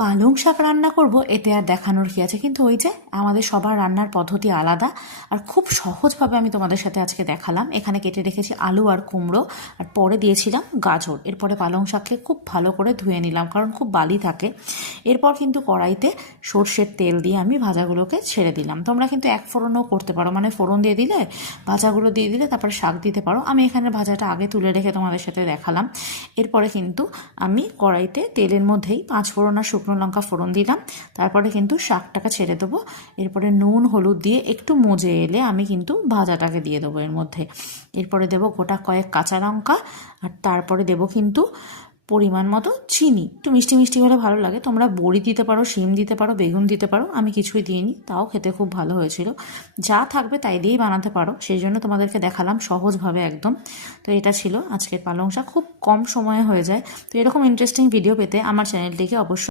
পালং শাক রান্না করব, এতে আর দেখানোর কি আছে? কিন্তু ওই যে আমাদের সবার রান্নার পদ্ধতি আলাদা, আর খুব সহজভাবে আমি তোমাদের সাথে আজকে দেখালাম। এখানে কেটে রেখেছি আলু আর কুমড়ো, আর পরে দিয়েছিলাম গাজর। এরপরে পালং শাককে খুব ভালো করে ধুয়ে নিলাম, কারণ খুব বালি থাকে। এরপর কিন্তু কড়াইতে সর্ষের তেল দিয়ে আমি ভাজাগুলোকে ছেড়ে দিলাম। তোমরা কিন্তু এক ফোড়নও করতে পারো মানে ফোড়ন দিয়ে দিলে, ভাজাগুলো দিয়ে দিলে তারপরে শাক দিতে পারো। আমি এখানে ভাজাটা আগে তুলে রেখে তোমাদের সাথে দেখালাম। এরপরে কিন্তু আমি কড়াইতে তেলের মধ্যেই পাঁচ ফোড়ন শুকনো লঙ্কা ফোড়ন দিলাম, তারপরে কিন্তু শাকটাকে ছেড়ে দেবো। এরপরে নুন, হলুদ দিয়ে একটু মজে এলে আমি কিন্তু ভাজাটাকে দিয়ে দেবো এর মধ্যে। এরপরে দেবো গোটা কয়েক কাঁচা লঙ্কা, আর তারপরে দেবো কিন্তু পরিমাণ মতো চিনি। একটু মিষ্টি মিষ্টি হলে ভালো লাগে, তোমরা বড়ি দিতে পারো, শিম দিতে পারো, বেগুন দিতে পারো, আমি কিছুই দিইনি, তাও খেতে খুব ভালো হয়েছিল। যা থাকবে তাই দিয়েই বানাতে পারো, সেই জন্য তোমাদেরকে দেখালাম সহজভাবে একদম। তো এটা ছিল আজকের পালং শাক, খুব কম সময়ে হয়ে যায়। তো এরকম ইন্টারেস্টিং ভিডিও পেতে আমার চ্যানেলটিকে অবশ্যই